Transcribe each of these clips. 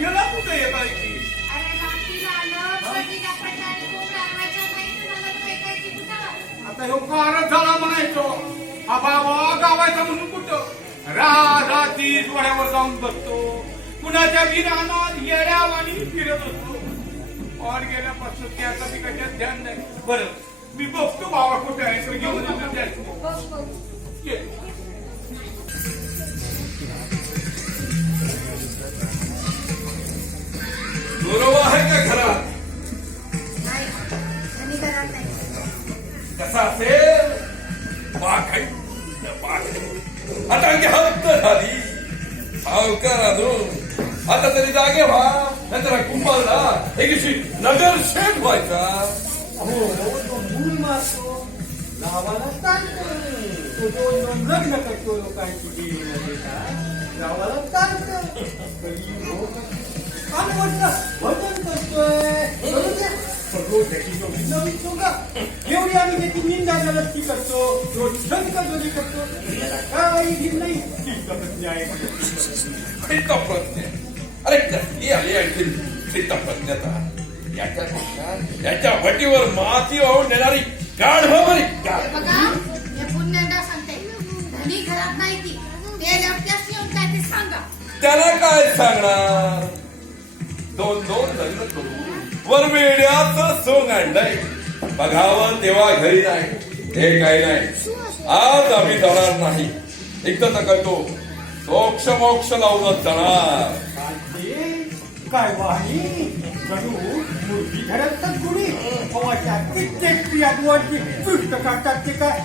गेला कुठे येतायची? आता ह्यो कारच झाला म्हणायचो. हा बाबा गावाचा म्हणून कुठं रात्री डोळ्यावर जाऊन बसतो, कुणाच्या विरानात येड्यावानी फिरत असतो. और गेल्यापासून त्याचं मी कशात ध्यान नाही. बरं मी बघतो बाबा कुठे आहे तर घेऊन बरोबर आहे का घरात? कसा असेल आता हद्द झाली. सावकार अजून आता तरी जागे व्हा, नंतर कुंभारला एक नगर शेठ व्हायचा. हो तो मूल मारतो, गावाला ताणतो, तो लग्न करतो लोकांची गावाला ताणतो, भजन करतोय. एवढी आम्ही त्याची निंदा जलस्ती करतो, रोज शंकरजोरी करतो. काही भीम नाही. अरे कसली आली आणखी चित्तप्रज्ञता. याच्या भटीवर माती वाहून नेणारी गाढ बरी. त्याला काय सांगणार? दोन लग्न करून वरवेड्याच सोंग आणलंय. बघावं तेव्हा घरी नाही, हे काही नाही. आज आम्ही जाणार नाही. एकदा तर करतो सोक्ष मोक्ष लावूनच जाणार. काय वाणी मूर्ती घरात कुणी कित्येक स्त्रिया बुवांची पृष्ठ काढतात. ते काय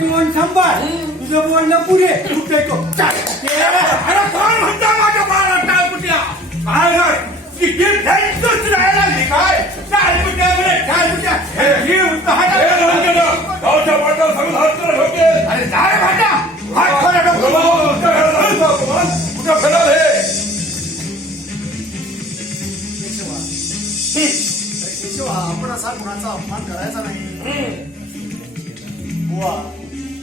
तू थांबाल, तुझं बोलणं पुढे कुठे तो कोण म्हणता माझ्या बाळा टाळपुट्या? काय राहायला लागली काय? टाळपुट्या गावच्या पाठावर सांगून हात ठोके. अरे काय भाटा हात कुठं फिराल हे? आपण असा गुणाचा अपमान करायचा नाही. बुवा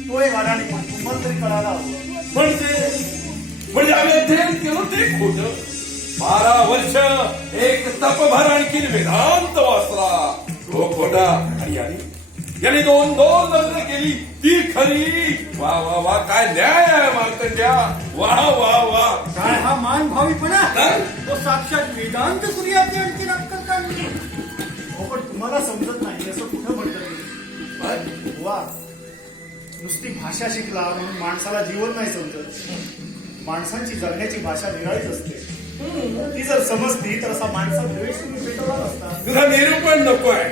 तो एक वाडाने पण तुम्हाला तरी कळायला हवं. म्हणजे आम्ही अध्ययन केलं ते खोट. 12 वर्ष एक तपभर आणखी वेदांत वाचला तो खोटा. आणि याने दोन लग्न केली ती खरी. वा वा वा काय न्याय आहे मार्तंड्या. वा वा वा काय हा मान भावीपणा. तो साक्षात वेदांत सूर्याची आणखी रक्कल काढली. पण तुम्हाला समजत नाही असं कुठं म्हणतं. वा नुसती भाषा शिकला म्हणून माणसाला जीवन नाही समजत. माणसांची जगण्याची भाषा निराळीच असते. ती जर समजती तर असा माणसा द्वेष तुम्ही पेटवला नसता. तुझा निरूपण नको आहे.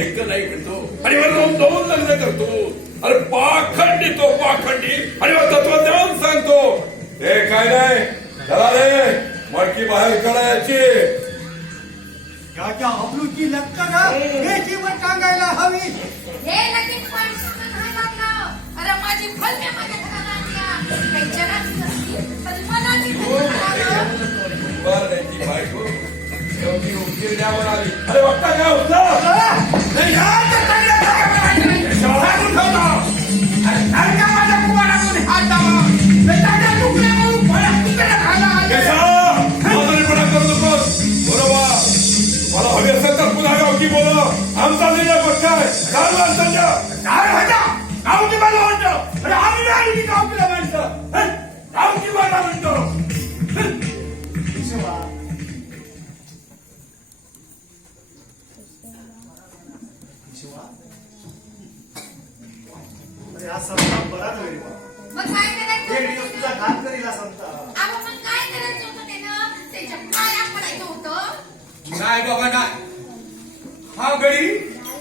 ऐक नाही म्हणतो आणि दोन लग्न करतो. अरे पाखंडी तो पाखंडी. आणि तत्वज्ञान सांगतो हे काय नाही. चला रे मडकी बाहेर काढायची. याच्या अब्रूची लक्कड हे जीवन टांगायला हवी. हे लगेच माणसानं नाही लागलं. अरे माझी फलमे माझ्या घराला आणल्या. काही जगाची नसती पण मनाची बायको एवढी उकिरड्यावर आली. अरे बघता काय होतं? माझ्या कुमारातून हात दाबा. करू नकोस. बरोबर मला हवी असेल तर पुन्हा गावठी बोला आमचा लिहिला पक्का आहे काय माणसांच्या काय राजा गावठी मला म्हणतो अरे आम्ही नाही आली गावठीला म्हणतो गावठी मला म्हणतो केशवा, केशवा, अरे हा संताप बराच वेळ बा. मग काय करायचं एक दिवस तुझा घात करील हा संताप. अहो मग काय करायचं होतं त्यानं त्याच्या पाया पडायचं होतं नाही बाबा नाही हा गडी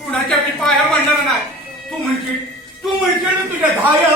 कुणाच्या मी पाया पडणार नाही तू म्हणशील तुझ्या धाया